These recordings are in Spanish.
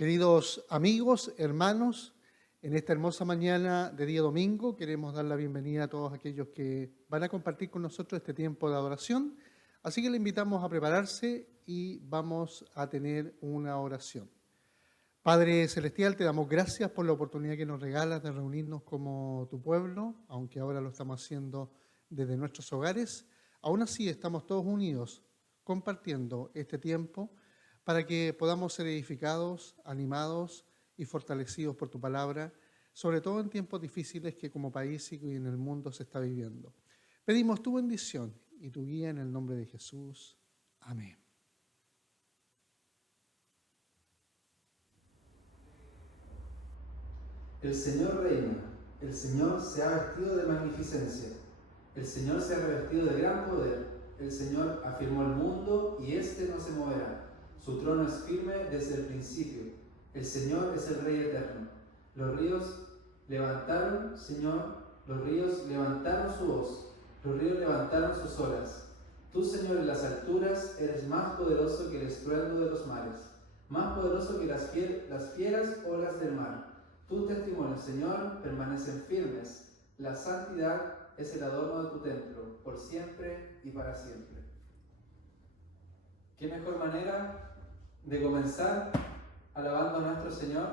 Queridos amigos, hermanos, en esta hermosa mañana de día domingo queremos dar la bienvenida a todos aquellos que van a compartir con nosotros este tiempo de adoración. Así que le invitamos a prepararse y vamos a tener una oración. Padre Celestial, te damos gracias por la oportunidad que nos regalas de reunirnos como tu pueblo, aunque ahora lo estamos haciendo desde nuestros hogares. Aún así estamos todos unidos compartiendo este tiempo para que podamos ser edificados, animados y fortalecidos por tu palabra, sobre todo en tiempos difíciles que como país y en el mundo se está viviendo. Pedimos tu bendición y tu guía en el nombre de Jesús. Amén. El Señor reina, el Señor se ha vestido de magnificencia, el Señor se ha revestido de gran poder, el Señor afirmó el mundo y éste no se moverá. Su trono es firme desde el principio. El Señor es el Rey eterno. Los ríos levantaron, Señor, los ríos levantaron su voz. Los ríos levantaron sus olas. Tú, Señor, en las alturas eres más poderoso que el estruendo de los mares, más poderoso que las fieras olas del mar. Tus testimonios, Señor, permanecen firmes. La santidad es el adorno de tu templo, por siempre y para siempre. ¿Qué mejor manera de comenzar alabando a nuestro Señor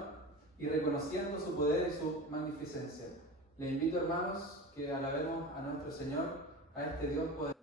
y reconociendo su poder y su magnificencia? Le invito, hermanos, que alabemos a nuestro Señor, a este Dios poderoso.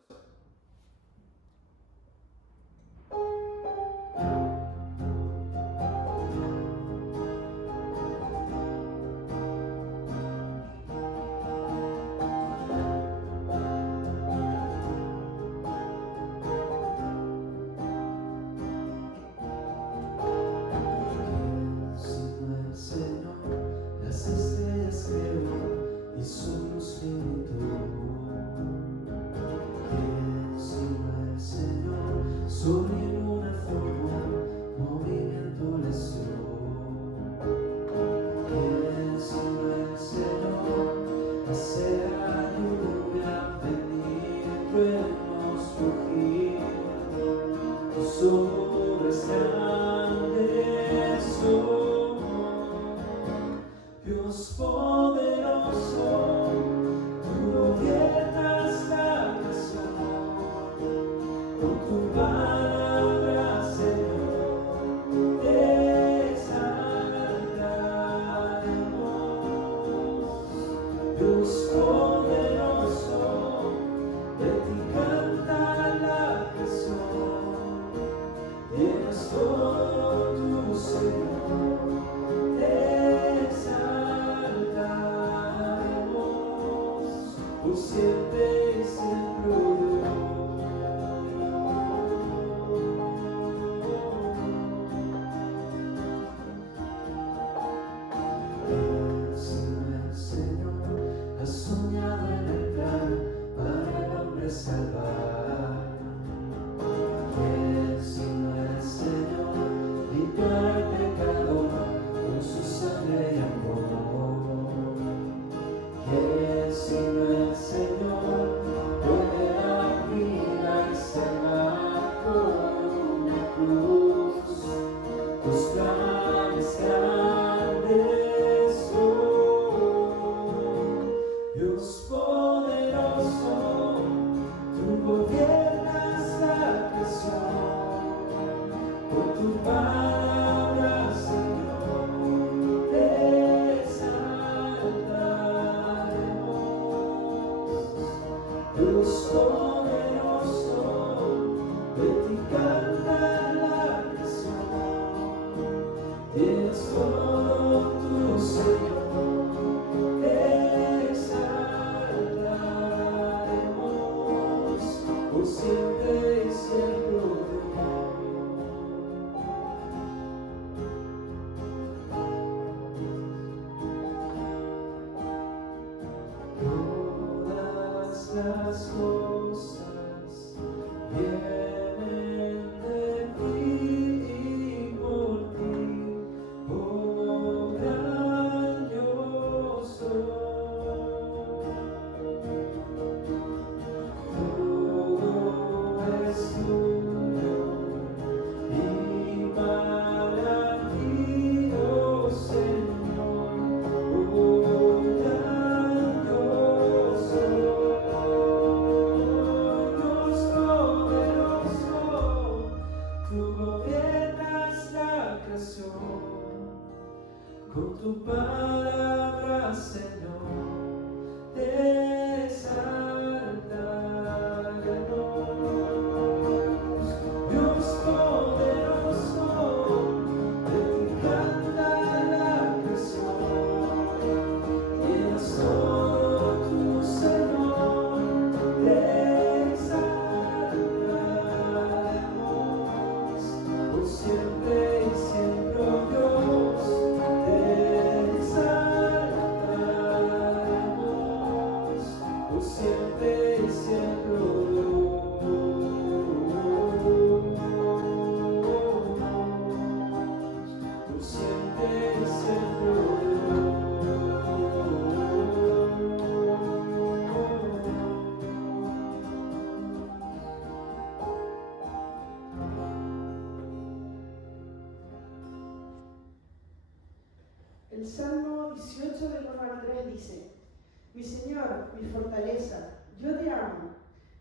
fortaleza. Yo te amo,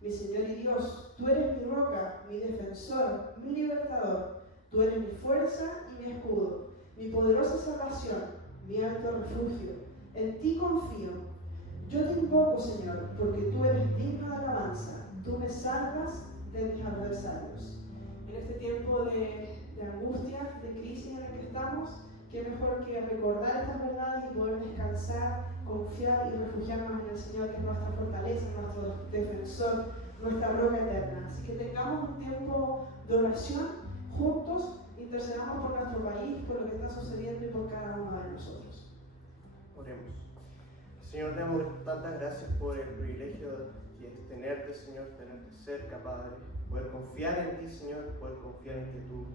mi Señor y Dios. Tú eres mi roca, mi defensor, mi libertador. Tú eres mi fuerza y mi escudo, mi poderosa salvación, mi alto refugio. En ti confío. Yo te invoco, Señor, porque tú eres digno de alabanza. Tú me salvas de mis adversarios. En este tiempo de angustia, de crisis en el que estamos, qué mejor que recordar estas verdades y poder descansar, confiar y refugiarnos en el Señor, que es nuestra fortaleza, nuestro defensor, nuestra roca eterna. Así que tengamos un tiempo de oración juntos, intercedamos por nuestro país, por lo que está sucediendo y por cada uno de nosotros. Oremos. Señor, te damos tantas gracias por el privilegio que es tenerte, Señor, tenerte cerca, Padre, poder confiar en ti, Señor, poder confiar en que tú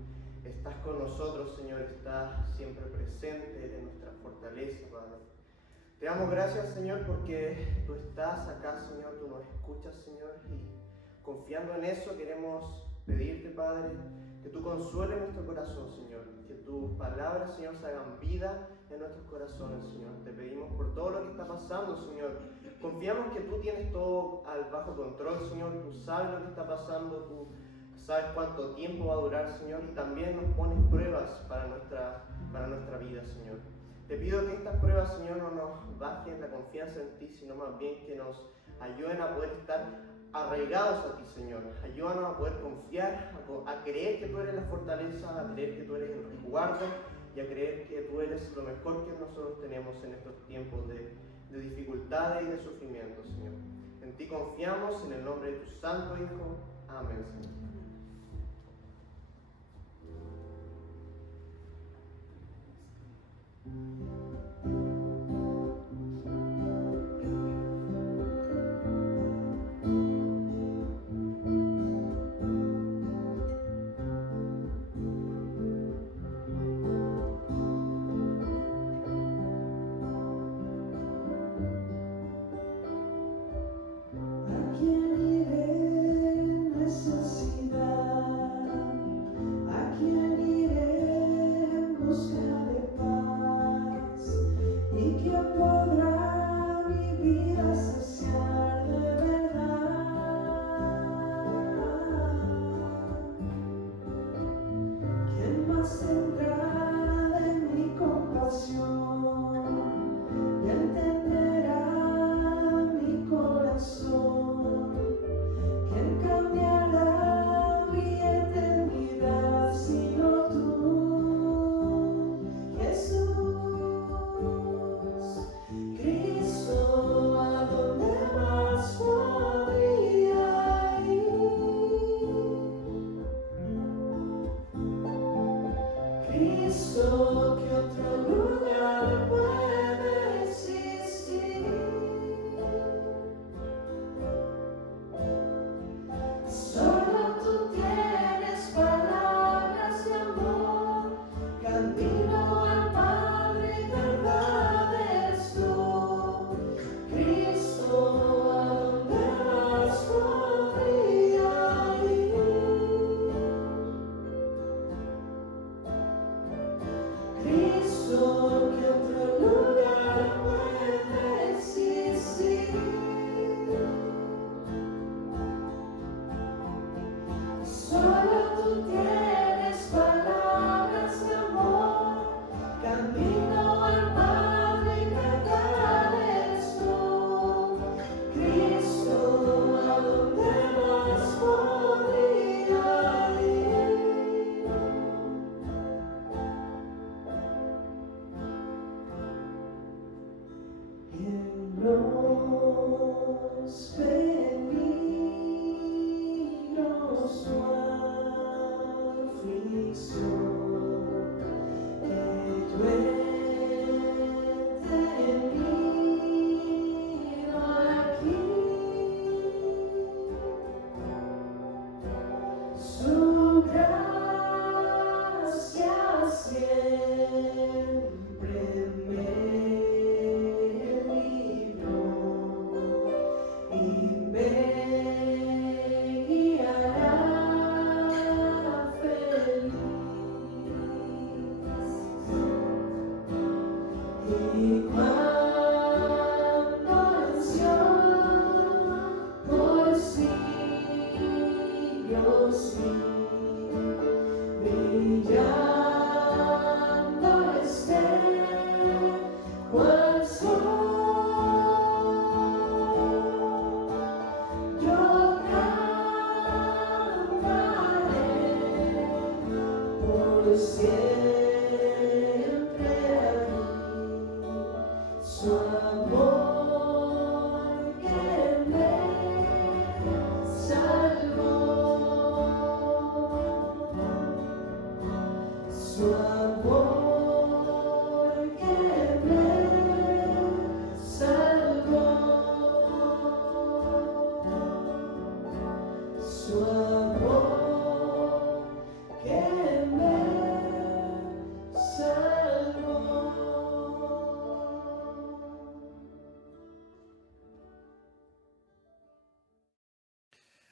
estás con nosotros, Señor, estás siempre presente en nuestra fortaleza, Padre. Te damos gracias, Señor, porque tú estás acá, Señor, tú nos escuchas, Señor, y confiando en eso queremos pedirte, Padre, que tú consueles nuestro corazón, Señor, que tus palabras, Señor, se hagan vida en nuestros corazones, Señor. Te pedimos por todo lo que está pasando, Señor. Confiamos que tú tienes todo bajo control, Señor. Tú sabes lo que está pasando, tú sabes cuánto tiempo va a durar, Señor, y también nos pones pruebas para nuestra vida, Señor. Te pido que estas pruebas, Señor, no nos bajen la confianza en ti, sino más bien que nos ayuden a poder estar arraigados a ti, Señor. Ayúdanos a poder confiar, a creer que tú eres la fortaleza, a creer que tú eres el resguardo y a creer que tú eres lo mejor que nosotros tenemos en estos tiempos de dificultades y de sufrimiento, Señor. En ti confiamos, en el nombre de tu Santo Hijo. Amén, Señor. ¿A quién iré en busca de paz?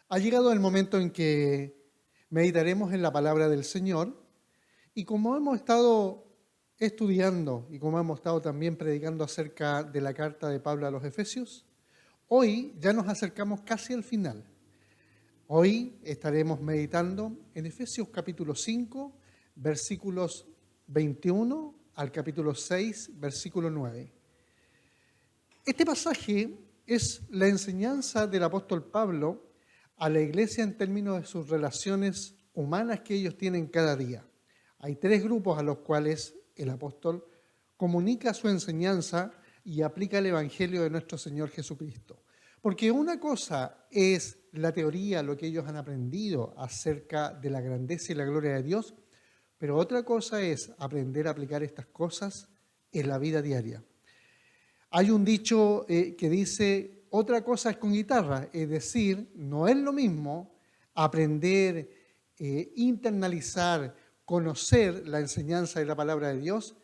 Ha llegado el momento en que meditaremos en la palabra del Señor y como hemos estado estudiando y como hemos estado también predicando acerca de la carta de Pablo a los Efesios, hoy ya nos acercamos casi al final. Hoy estaremos meditando en Efesios capítulo 5, versículos 21 al capítulo 6, versículo 9. Este pasaje es la enseñanza del apóstol Pablo a la iglesia en términos de sus relaciones humanas que ellos tienen cada día. Hay tres grupos a los cuales el apóstol comunica su enseñanza y aplica el evangelio de nuestro Señor Jesucristo. Porque una cosa es la teoría, lo que ellos han aprendido acerca de la grandeza y la gloria de Dios, pero otra cosa es aprender a aplicar estas cosas en la vida diaria. Hay un dicho que dice, otra cosa es con guitarra, es decir, no es lo mismo aprender, internalizar, conocer la enseñanza de la palabra de Dios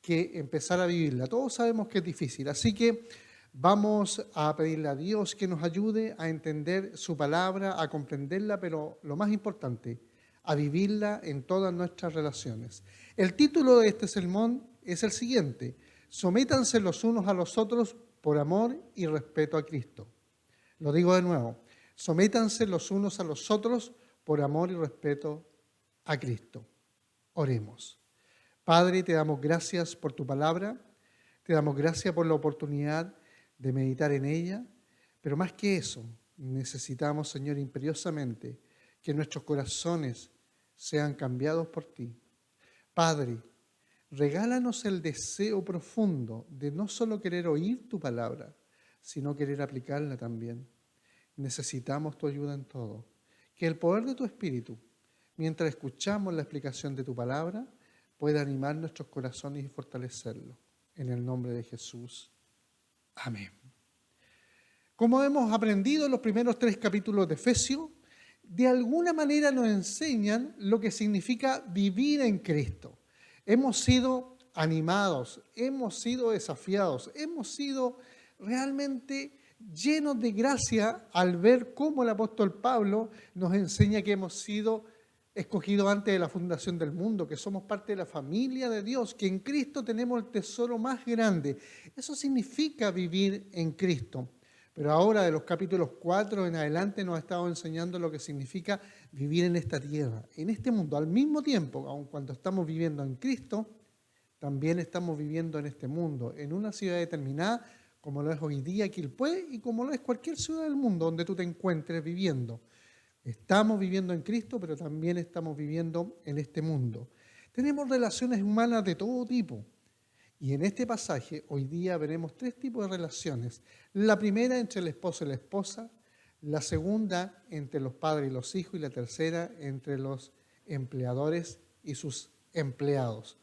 que empezar a vivirla. Todos sabemos que es difícil, así que vamos a pedirle a Dios que nos ayude a entender su palabra, a comprenderla, pero lo más importante, a vivirla en todas nuestras relaciones. El título de este sermón es el siguiente: sométanse los unos a los otros por amor y respeto a Cristo. Lo digo de nuevo, sométanse los unos a los otros por amor y respeto a Cristo. Oremos. Padre, te damos gracias por tu palabra, te damos gracias por la oportunidad de meditar en ella, pero más que eso, necesitamos, Señor, imperiosamente que nuestros corazones sean cambiados por ti. Padre, regálanos el deseo profundo de no solo querer oír tu palabra, sino querer aplicarla también. Necesitamos tu ayuda en todo. Que el poder de tu Espíritu, mientras escuchamos la explicación de tu palabra, pueda animar nuestros corazones y fortalecerlos. En el nombre de Jesús. Amén. Como hemos aprendido en los primeros 3 capítulos de Efesios, de alguna manera nos enseñan lo que significa vivir en Cristo. Hemos sido animados, hemos sido desafiados, hemos sido realmente llenos de gracia al ver cómo el apóstol Pablo nos enseña que hemos sido escogidos antes de la fundación del mundo, que somos parte de la familia de Dios, que en Cristo tenemos el tesoro más grande. Eso significa vivir en Cristo. Pero ahora de los capítulos 4 en adelante nos ha estado enseñando lo que significa vivir en esta tierra, en este mundo. Al mismo tiempo, aun cuando estamos viviendo en Cristo, también estamos viviendo en este mundo, en una ciudad determinada, como lo es hoy día Quilpué y como lo es cualquier ciudad del mundo donde tú te encuentres viviendo. Estamos viviendo en Cristo, pero también estamos viviendo en este mundo. Tenemos relaciones humanas de todo tipo. Y en este pasaje, hoy día veremos 3 tipos de relaciones. La primera entre el esposo y la esposa, la segunda entre los padres y los hijos y la tercera entre los empleadores y sus empleados.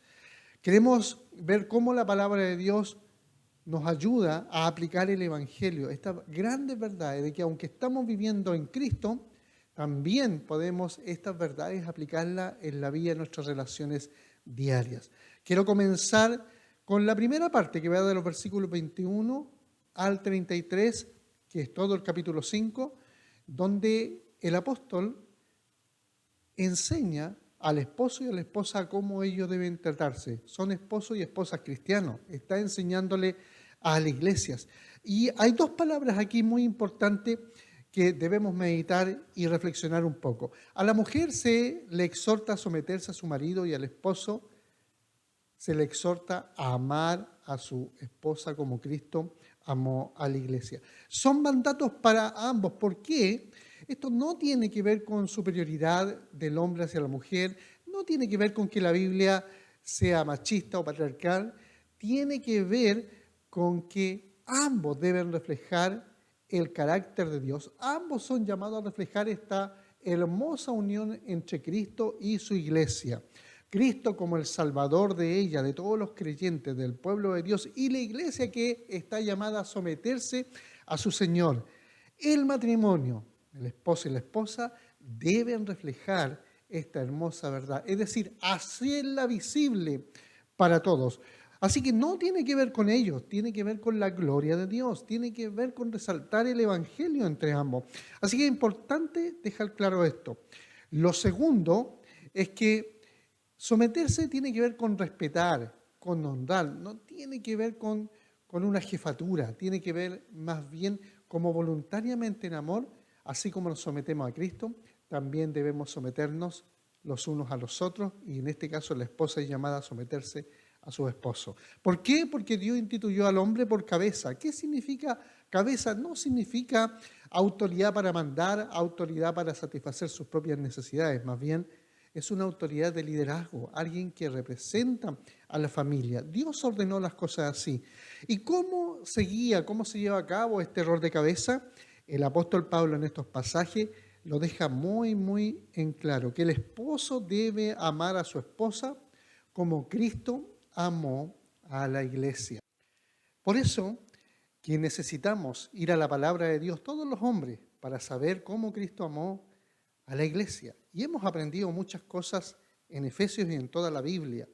Queremos ver cómo la palabra de Dios nos ayuda a aplicar el Evangelio, estas grandes verdades de que aunque estamos viviendo en Cristo, también podemos estas verdades aplicarlas en la vida de nuestras relaciones diarias. Quiero comenzar con la primera parte que va de los versículos 21 al 33, que es todo el capítulo 5, donde el apóstol enseña al esposo y a la esposa cómo ellos deben tratarse. Son esposos y esposas cristianos. Está enseñándole a las iglesias. Y hay 2 palabras aquí muy importantes que debemos meditar y reflexionar un poco. A la mujer se le exhorta a someterse a su marido y al esposo se le exhorta a amar a su esposa como Cristo amó a la iglesia. Son mandatos para ambos. ¿Por qué? Esto no tiene que ver con superioridad del hombre hacia la mujer, no tiene que ver con que la Biblia sea machista o patriarcal, tiene que ver con que ambos deben reflejar el carácter de Dios. Ambos son llamados a reflejar esta hermosa unión entre Cristo y su iglesia. Cristo como el Salvador de ella, de todos los creyentes, del pueblo de Dios, y la iglesia que está llamada a someterse a su Señor. El matrimonio, el esposo y la esposa, deben reflejar esta hermosa verdad, es decir, hacerla visible para todos. Así que no tiene que ver con ellos, tiene que ver con la gloria de Dios, tiene que ver con resaltar el evangelio entre ambos. Así que es importante dejar claro esto. Lo segundo es que someterse tiene que ver con respetar, con honrar, no tiene que ver con una jefatura, tiene que ver más bien como voluntariamente en amor, así como nos sometemos a Cristo, también debemos someternos los unos a los otros, y en este caso la esposa es llamada a someterse a su esposo. ¿Por qué? Porque Dios instituyó al hombre por cabeza. ¿Qué significa cabeza? No significa autoridad para mandar, autoridad para satisfacer sus propias necesidades, más bien es una autoridad de liderazgo, alguien que representa a la familia. Dios ordenó las cosas así. ¿Y cómo se guía, cómo se lleva a cabo este rol de cabeza? El apóstol Pablo en estos pasajes lo deja muy, muy en claro, que el esposo debe amar a su esposa como Cristo amó a la iglesia. Por eso que necesitamos ir a la palabra de Dios, todos los hombres, para saber cómo Cristo amó a la iglesia. Y hemos aprendido muchas cosas en Efesios y en toda la Biblia.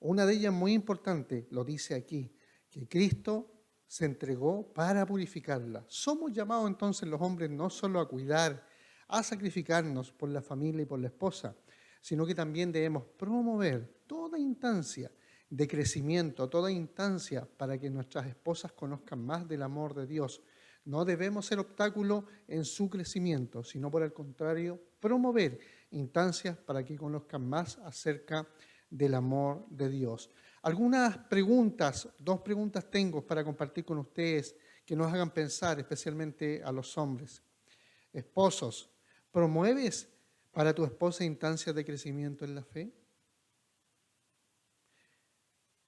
Una de ellas muy importante, lo dice aquí, que Cristo se entregó para purificarla. Somos llamados entonces los hombres no solo a cuidar, a sacrificarnos por la familia y por la esposa, sino que también debemos promover toda instancia de crecimiento, toda instancia para que nuestras esposas conozcan más del amor de Dios. No debemos ser obstáculo en su crecimiento, sino por el contrario, promover instancias para que conozcan más acerca del amor de Dios. Algunas preguntas, 2 preguntas tengo para compartir con ustedes que nos hagan pensar, especialmente a los hombres. Esposos, ¿promueves para tu esposa instancias de crecimiento en la fe?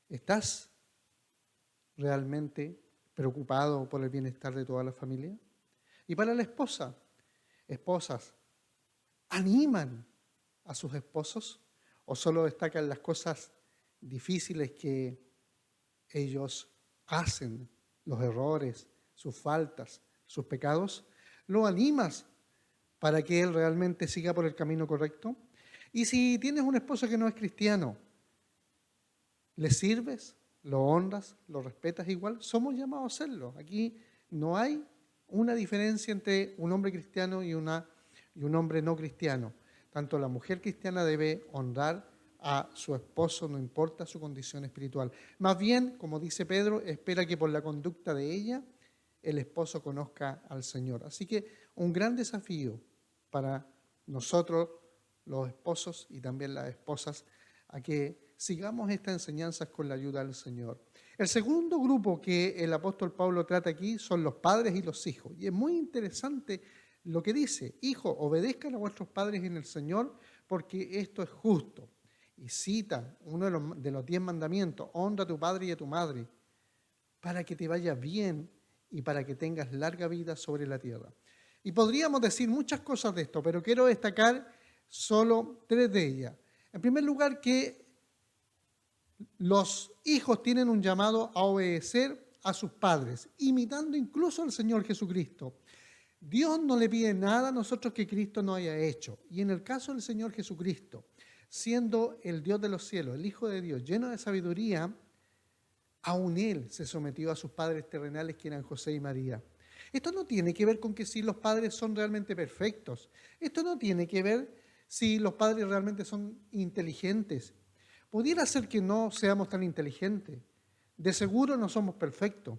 ¿Estás realmente preocupado por el bienestar de toda la familia? Y para la esposa, esposas, ¿animan a sus esposos o solo destacan las cosas difíciles que ellos hacen, los errores, sus faltas, sus pecados? ¿Lo animas para que él realmente siga por el camino correcto? Y si tienes un esposo que no es cristiano, ¿le sirves? ¿Lo honras? ¿Lo respetas igual? Somos llamados a hacerlo. Aquí no hay una diferencia entre un hombre cristiano y un hombre no cristiano. Tanto la mujer cristiana debe honrar a su esposo, no importa su condición espiritual. Más bien, como dice Pedro, espera que por la conducta de ella el esposo conozca al Señor. Así que un gran desafío para nosotros, los esposos y también las esposas, a que sigamos estas enseñanzas con la ayuda del Señor. El segundo grupo que el apóstol Pablo trata aquí son los padres y los hijos. Y es muy interesante lo que dice: hijos, obedezcan a vuestros padres en el Señor, porque esto es justo. Y cita uno de los 10 mandamientos: honra a tu padre y a tu madre, para que te vaya bien y para que tengas larga vida sobre la tierra. Y podríamos decir muchas cosas de esto, pero quiero destacar solo 3 de ellas. En primer lugar, que los hijos tienen un llamado a obedecer a sus padres, imitando incluso al Señor Jesucristo. Dios no le pide nada a nosotros que Cristo no haya hecho. Y en el caso del Señor Jesucristo, siendo el Dios de los cielos, el Hijo de Dios, lleno de sabiduría, aún Él se sometió a sus padres terrenales, que eran José y María. Esto no tiene que ver con que si los padres son realmente perfectos. Esto no tiene que ver si los padres realmente son inteligentes. Pudiera ser que no seamos tan inteligentes. De seguro no somos perfectos.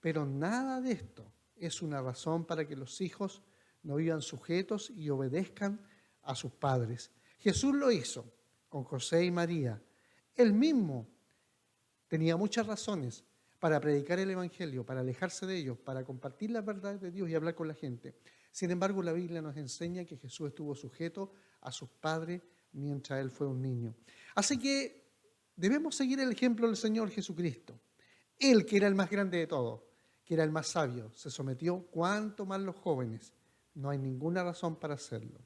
Pero nada de esto es una razón para que los hijos no vivan sujetos y obedezcan a sus padres. Jesús lo hizo con José y María. Él mismo tenía muchas razones para predicar el Evangelio, para alejarse de ellos, para compartir las verdades de Dios y hablar con la gente. Sin embargo, la Biblia nos enseña que Jesús estuvo sujeto a sus padres mientras Él fue un niño. Así que debemos seguir el ejemplo del Señor Jesucristo. Él, que era el más grande de todos, que era el más sabio, se sometió, cuanto más los jóvenes. No hay ninguna razón para hacerlo.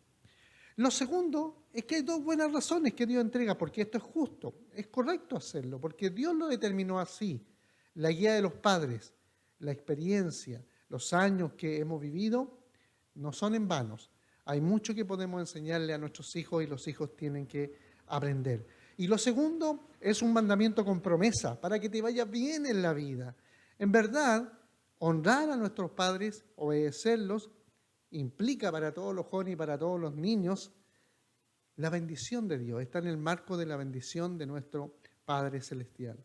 Lo segundo es que hay 2 buenas razones que Dios entrega, porque esto es justo, es correcto hacerlo, porque Dios lo determinó así. La guía de los padres, la experiencia, los años que hemos vivido no son en vanos. Hay mucho que podemos enseñarle a nuestros hijos y los hijos tienen que aprender. Y lo segundo es un mandamiento con promesa, para que te vaya bien en la vida. En verdad, honrar a nuestros padres, obedecerlos, implica para todos los jóvenes y para todos los niños la bendición de Dios. Está en el marco de la bendición de nuestro Padre Celestial.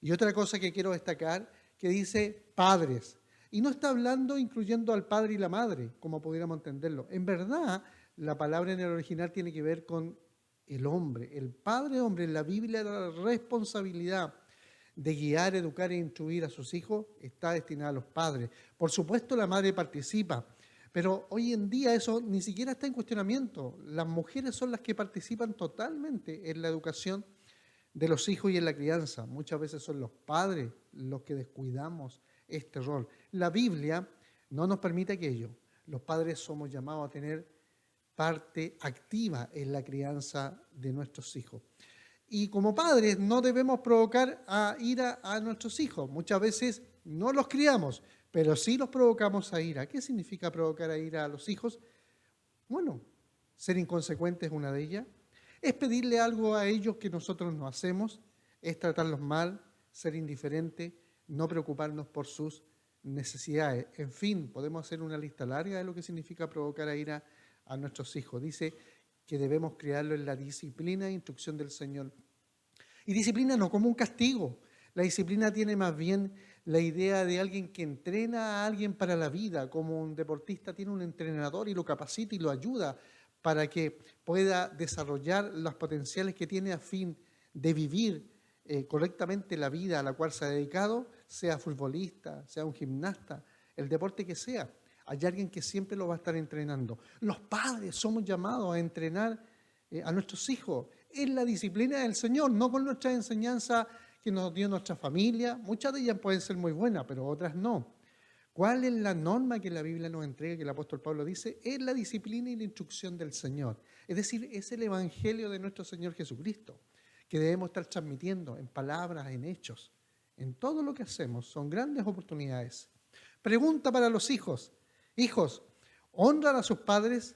Y otra cosa que quiero destacar, que dice padres. Y no está hablando incluyendo al padre y la madre, como pudiéramos entenderlo. En verdad, la palabra en el original tiene que ver con el hombre. El padre hombre en la Biblia, la responsabilidad de guiar, educar e instruir a sus hijos está destinada a los padres. Por supuesto, la madre participa, pero hoy en día eso ni siquiera está en cuestionamiento. Las mujeres son las que participan totalmente en la educación de los hijos y en la crianza. Muchas veces son los padres los que descuidamos este rol. La Biblia no nos permite aquello. Los padres somos llamados a tener parte activa en la crianza de nuestros hijos. Y como padres no debemos provocar ira a nuestros hijos. Muchas veces no los criamos, pero sí los provocamos a ira. ¿Qué significa provocar a ira a los hijos? Bueno, ser inconsecuente es una de ellas. Es pedirle algo a ellos que nosotros no hacemos. Es tratarlos mal, ser indiferente, no preocuparnos por sus necesidades. En fin, podemos hacer una lista larga de lo que significa provocar a ira a nuestros hijos. Dice que debemos criarlo en la disciplina e instrucción del Señor. Y disciplina no como un castigo. La disciplina tiene más bien la idea de alguien que entrena a alguien para la vida, como un deportista tiene un entrenador y lo capacita y lo ayuda para que pueda desarrollar los potenciales que tiene a fin de vivir correctamente la vida a la cual se ha dedicado, sea futbolista, sea un gimnasta, el deporte que sea. Hay alguien que siempre lo va a estar entrenando. Los padres somos llamados a entrenar a nuestros hijos en la disciplina del Señor, no con nuestras enseñanzas que nos dio nuestra familia. Muchas de ellas pueden ser muy buenas, pero otras no. ¿Cuál es la norma que la Biblia nos entrega, que el apóstol Pablo dice? Es la disciplina y la instrucción del Señor. Es decir, es el evangelio de nuestro Señor Jesucristo, que debemos estar transmitiendo en palabras, en hechos. En todo lo que hacemos son grandes oportunidades. Pregunta para los hijos. Hijos, ¿honran a sus padres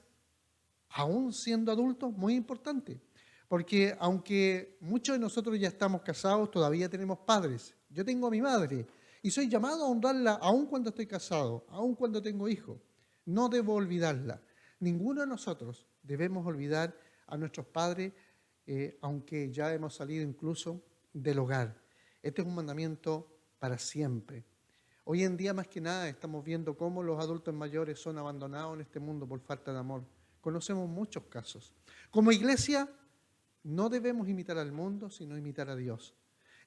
aún siendo adultos? Muy importante, porque aunque muchos de nosotros ya estamos casados, todavía tenemos padres. Yo tengo a mi madre y soy llamado a honrarla aún cuando estoy casado, aún cuando tengo hijos. No debo olvidarla. Ninguno de nosotros debemos olvidar a nuestros padres, aunque ya hemos salido incluso del hogar. Este es un mandamiento para siempre. Hoy en día, más que nada, estamos viendo cómo los adultos mayores son abandonados en este mundo por falta de amor. Conocemos muchos casos. Como iglesia, no debemos imitar al mundo, sino imitar a Dios.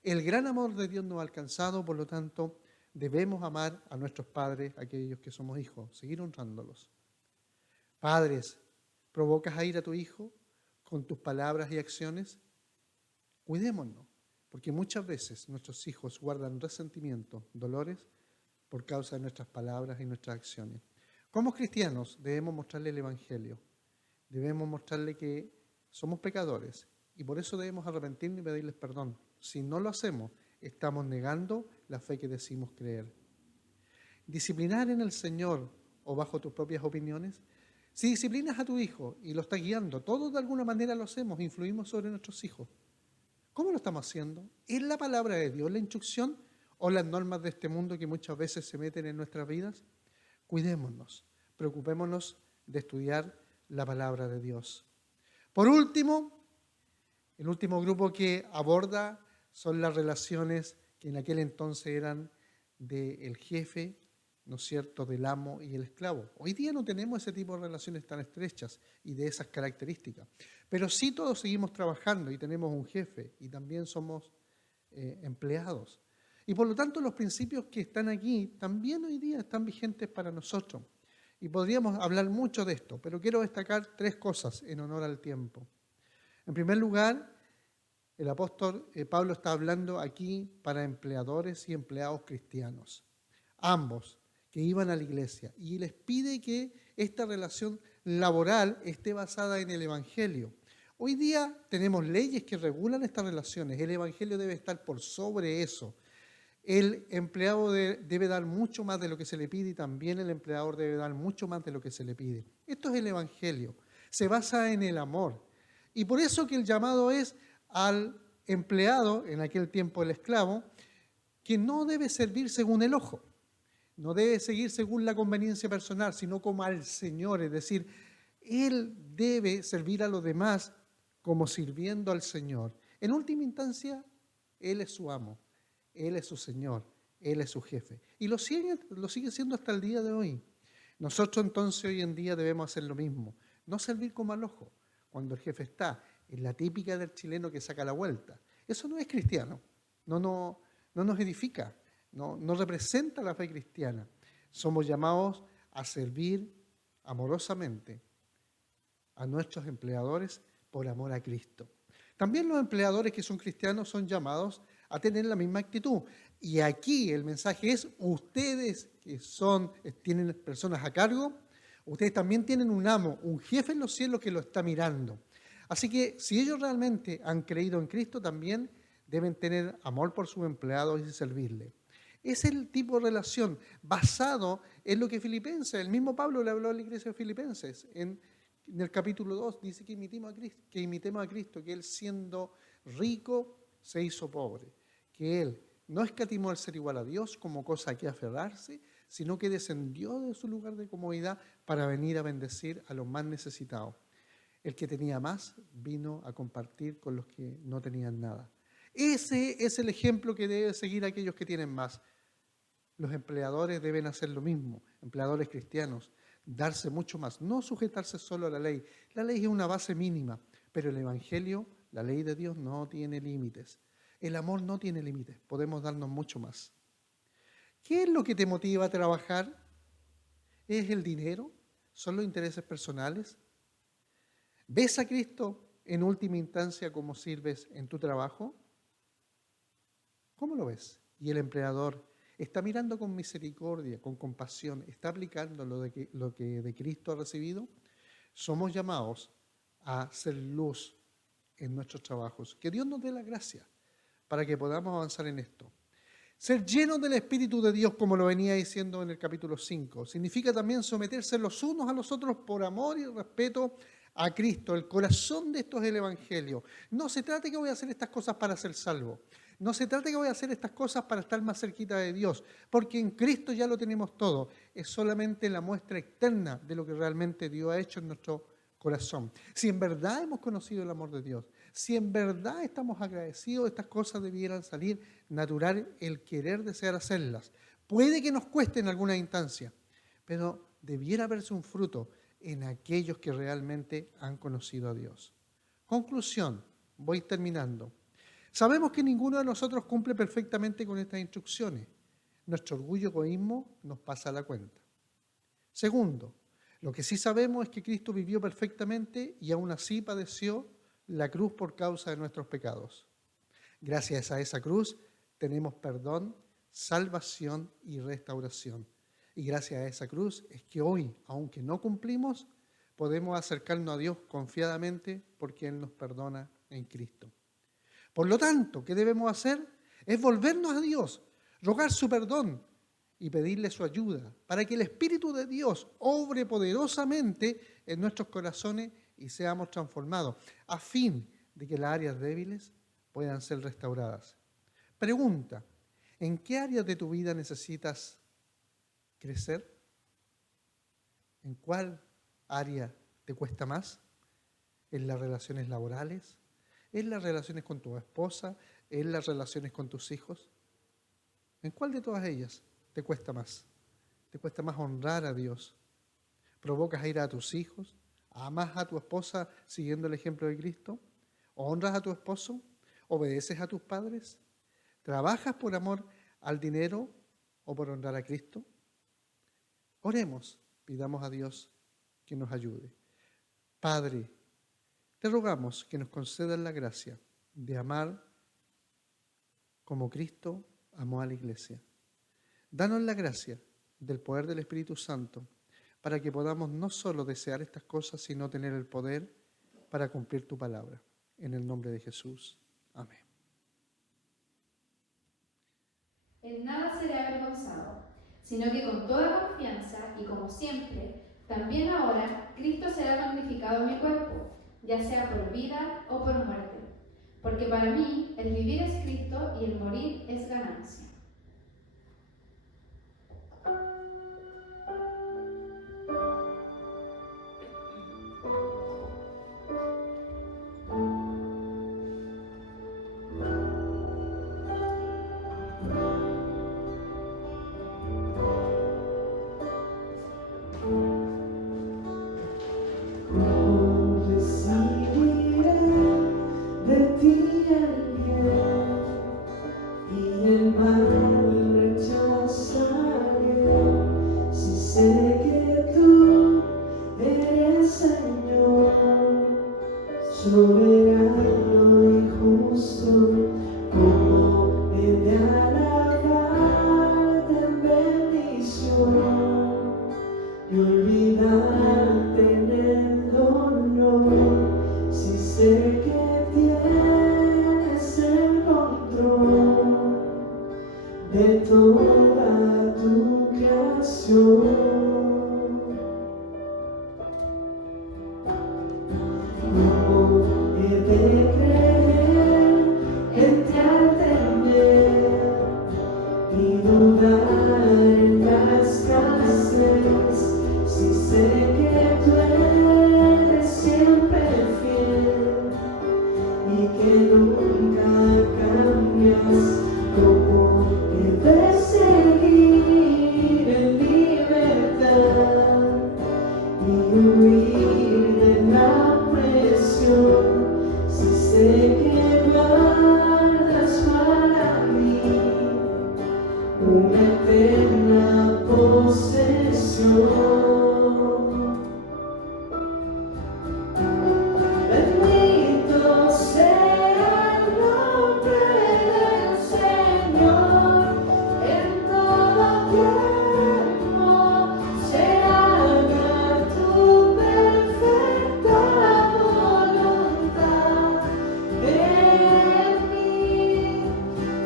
El gran amor de Dios nos ha alcanzado, por lo tanto, debemos amar a nuestros padres, aquellos que somos hijos, seguir honrándolos. Padres, ¿provocas a ir a tu hijo con tus palabras y acciones? Cuidémonos, porque muchas veces nuestros hijos guardan resentimientos, dolores, por causa de nuestras palabras y nuestras acciones. Como cristianos debemos mostrarle el Evangelio, debemos mostrarle que somos pecadores y por eso debemos arrepentirnos y pedirles perdón. Si no lo hacemos, estamos negando la fe que decimos creer. Disciplinar en el Señor o bajo tus propias opiniones. Si disciplinas a tu hijo y lo estás guiando, todos de alguna manera lo hacemos, influimos sobre nuestros hijos. ¿Cómo lo estamos haciendo? ¿Es la palabra de Dios la instrucción o las normas de este mundo que muchas veces se meten en nuestras vidas? Cuidémonos, preocupémonos de estudiar la palabra de Dios. Por último, el último grupo que aborda son las relaciones que en aquel entonces eran del jefe, ¿no es cierto?, del amo y el esclavo. Hoy día no tenemos ese tipo de relaciones tan estrechas y de esas características, pero sí todos seguimos trabajando y tenemos un jefe y también somos empleados. Y por lo tanto los principios que están aquí también hoy día están vigentes para nosotros. Y podríamos hablar mucho de esto, pero quiero destacar 3 cosas en honor al tiempo. En primer lugar, el apóstol Pablo está hablando aquí para empleadores y empleados cristianos, ambos que iban a la iglesia, y les pide que esta relación laboral esté basada en el Evangelio. Hoy día tenemos leyes que regulan estas relaciones, el Evangelio debe estar por sobre eso. El empleado debe dar mucho más de lo que se le pide y también el empleador debe dar mucho más de lo que se le pide. Esto es el Evangelio, se basa en el amor. Y por eso que el llamado es al empleado, en aquel tiempo el esclavo, que no debe servir según el ojo, no debe seguir según la conveniencia personal, sino como al Señor, es decir, él debe servir a los demás como sirviendo al Señor. En última instancia, Él es su amo, Él es su Señor, Él es su jefe. Y lo sigue siendo hasta el día de hoy. Nosotros entonces hoy en día debemos hacer lo mismo, no servir como al ojo. Cuando el jefe está, es la típica del chileno que saca la vuelta. Eso no es cristiano, no nos edifica, no representa la fe cristiana. Somos llamados a servir amorosamente a nuestros empleadores por amor a Cristo. También los empleadores que son cristianos son llamados a tener la misma actitud. Y aquí el mensaje es, ustedes que tienen personas a cargo, ustedes también tienen un amo, un jefe en los cielos que lo está mirando. Así que si ellos realmente han creído en Cristo, también deben tener amor por sus empleados y servirle. Es el tipo de relación basado en lo que Filipenses, el mismo Pablo le habló a la iglesia de Filipenses. En el capítulo 2 dice que imitemos a Cristo, que Él siendo rico se hizo pobre, que Él no escatimó el ser igual a Dios como cosa a que aferrarse, sino que descendió de su lugar de comodidad para venir a bendecir a los más necesitados. El que tenía más vino a compartir con los que no tenían nada. Ese es el ejemplo que deben seguir aquellos que tienen más. Los empleadores deben hacer lo mismo, empleadores cristianos, darse mucho más, no sujetarse solo a la ley. La ley es una base mínima, pero el Evangelio, la ley de Dios, no tiene límites. El amor no tiene límites, podemos darnos mucho más. ¿Qué es lo que te motiva a trabajar? ¿Es el dinero? ¿Son los intereses personales? ¿Ves a Cristo en última instancia como sirves en tu trabajo? ¿Cómo lo ves? Y el empleador está mirando con misericordia, con compasión, está aplicando lo que de Cristo ha recibido. Somos llamados a ser luz en nuestros trabajos. Que Dios nos dé la gracia para que podamos avanzar en esto. Ser llenos del Espíritu de Dios, como lo venía diciendo en el capítulo 5, significa también someterse los unos a los otros por amor y respeto a Cristo. El corazón de esto es el Evangelio. No se trata de que voy a hacer estas cosas para ser salvo. No se trata de que voy a hacer estas cosas para estar más cerquita de Dios, porque en Cristo ya lo tenemos todo. Es solamente la muestra externa de lo que realmente Dios ha hecho en nuestro corazón. Si en verdad hemos conocido el amor de Dios, si en verdad estamos agradecidos, estas cosas debieran salir natural, el querer, desear hacerlas. Puede que nos cueste en alguna instancia, pero debiera verse un fruto en aquellos que realmente han conocido a Dios. Conclusión, voy terminando. Sabemos que ninguno de nosotros cumple perfectamente con estas instrucciones. Nuestro orgullo y egoísmo nos pasa la cuenta. Segundo, lo que sí sabemos es que Cristo vivió perfectamente y aún así padeció la cruz por causa de nuestros pecados. Gracias a esa cruz tenemos perdón, salvación y restauración. Y gracias a esa cruz es que hoy, aunque no cumplimos, podemos acercarnos a Dios confiadamente porque Él nos perdona en Cristo. Por lo tanto, ¿qué debemos hacer? Es volvernos a Dios, rogar su perdón y pedirle su ayuda para que el Espíritu de Dios obre poderosamente en nuestros corazones y seamos transformados, a fin de que las áreas débiles puedan ser restauradas. Pregunta, ¿en qué áreas de tu vida necesitas crecer? ¿En cuál área te cuesta más? ¿En las relaciones laborales? ¿En las relaciones con tu esposa? ¿En las relaciones con tus hijos? ¿En cuál de todas ellas te cuesta más? ¿Te cuesta más honrar a Dios? ¿Provocas a ir a tus hijos? ¿Amas a tu esposa siguiendo el ejemplo de Cristo? ¿Honras a tu esposo? ¿Obedeces a tus padres? ¿Trabajas por amor al dinero o por honrar a Cristo? Oremos, pidamos a Dios que nos ayude. Padre, te rogamos que nos concedas la gracia de amar como Cristo amó a la iglesia. Danos la gracia del poder del Espíritu Santo para que podamos no solo desear estas cosas, sino tener el poder para cumplir tu palabra. En el nombre de Jesús. Amén. En nada seré avergonzado, sino que con toda confianza y como siempre, también ahora Cristo será magnificado en mi cuerpo, ya sea por vida o por muerte. porque para mí el vivir es Cristo y el morir es ganancia.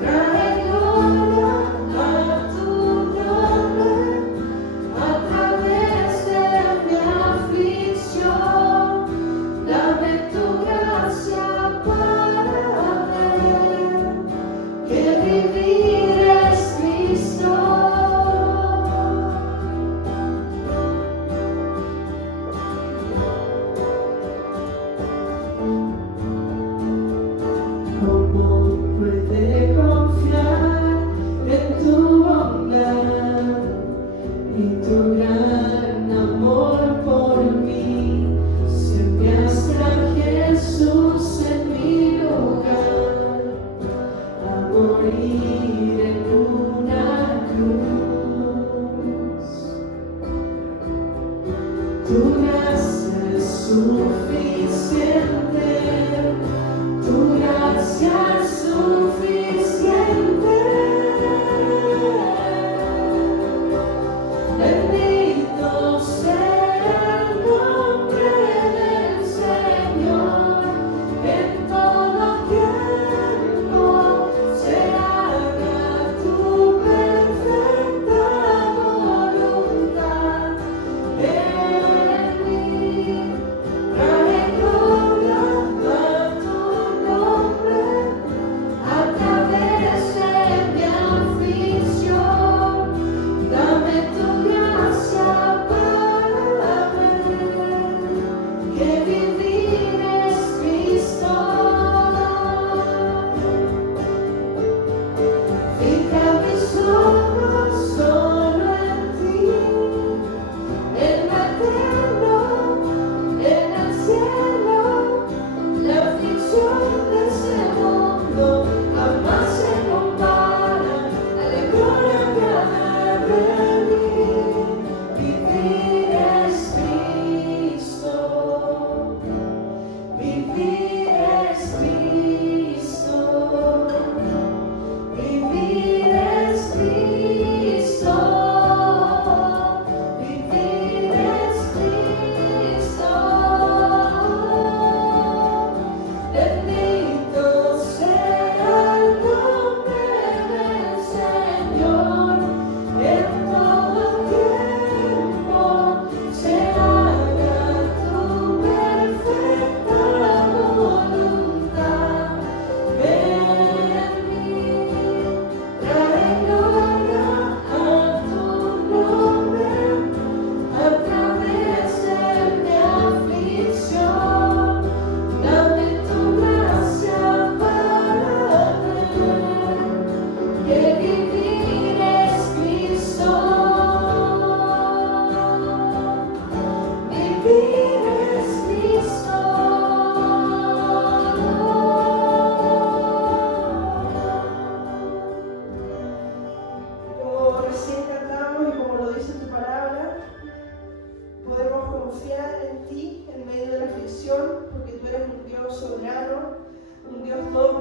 Trae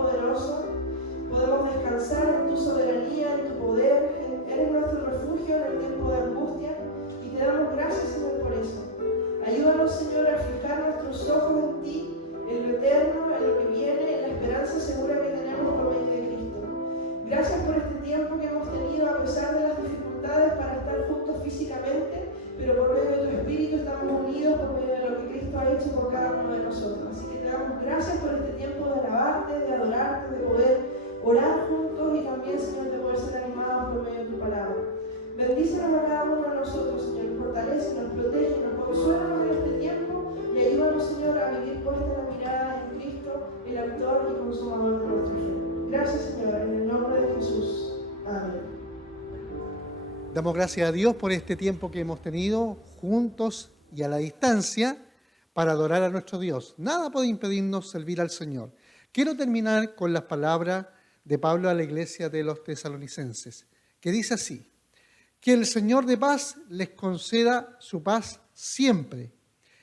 Todopoderoso. Podemos descansar en tu soberanía, en tu poder. Eres nuestro refugio en el tiempo de angustia y te damos gracias, Señor, por eso. Ayúdanos, Señor, a fijar nuestros ojos en ti, en lo eterno, en lo que viene, en la esperanza segura que tenemos por medio de Cristo. Gracias por este tiempo que hemos tenido a pesar de las dificultades para estar juntos físicamente, pero por medio de tu Espíritu estamos unidos por medio de lo que Cristo ha hecho por cada uno de nosotros. Así que te damos gracias por este tiempo de alabarte, de adorarte, de poder orar juntos y también, Señor, de poder ser animados por medio de tu palabra. Bendícenos a cada uno de nosotros, Señor, fortalécenos, protégenos, consuélanos en este tiempo y ayúdanos, Señor, a vivir puesta la mirada en Cristo, el autor y consumador de nuestra fe. Gracias, Señor, en el nombre de Jesús. Amén. Damos gracias a Dios por este tiempo que hemos tenido juntos y a la distancia para adorar a nuestro Dios. Nada puede impedirnos servir al Señor. Quiero terminar con las palabras de Pablo a la iglesia de los tesalonicenses, que dice así: que el Señor de paz les conceda su paz siempre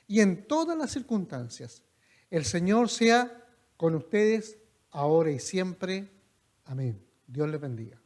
y en todas las circunstancias. El Señor sea con ustedes ahora y siempre. Amén. Dios les bendiga.